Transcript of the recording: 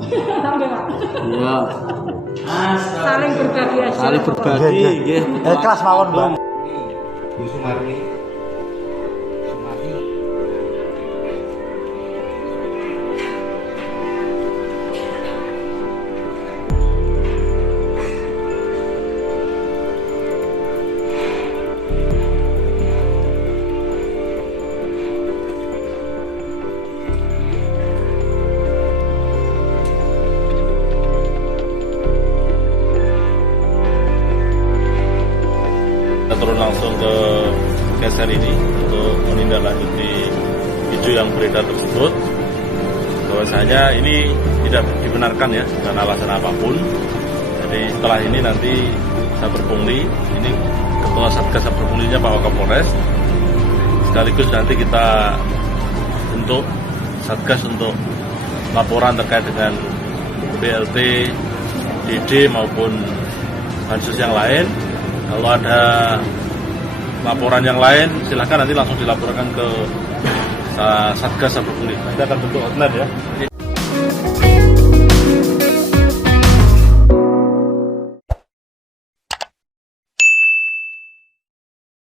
Iya. Saling berbagi aja. Saling berbagi, nggih. Kelas mawon, Mbak. Bu Sumarni. Kita turun langsung ke Keser ini untuk menindaklanjuti video yang beredar tersebut. Bahwasanya ini tidak dibenarkan ya dengan alasan apapun. Jadi setelah ini nanti Saber Pungli, ini Ketua Satgas Saber Punglinya Pak Wakapolres. Sekaligus nanti kita untuk Satgas untuk laporan terkait dengan BLT, DD maupun bansos yang lain. Kalau ada laporan yang lain, silahkan nanti langsung dilaporkan ke Satgas Saber Pungli. Nanti akan bentuk hotline ya.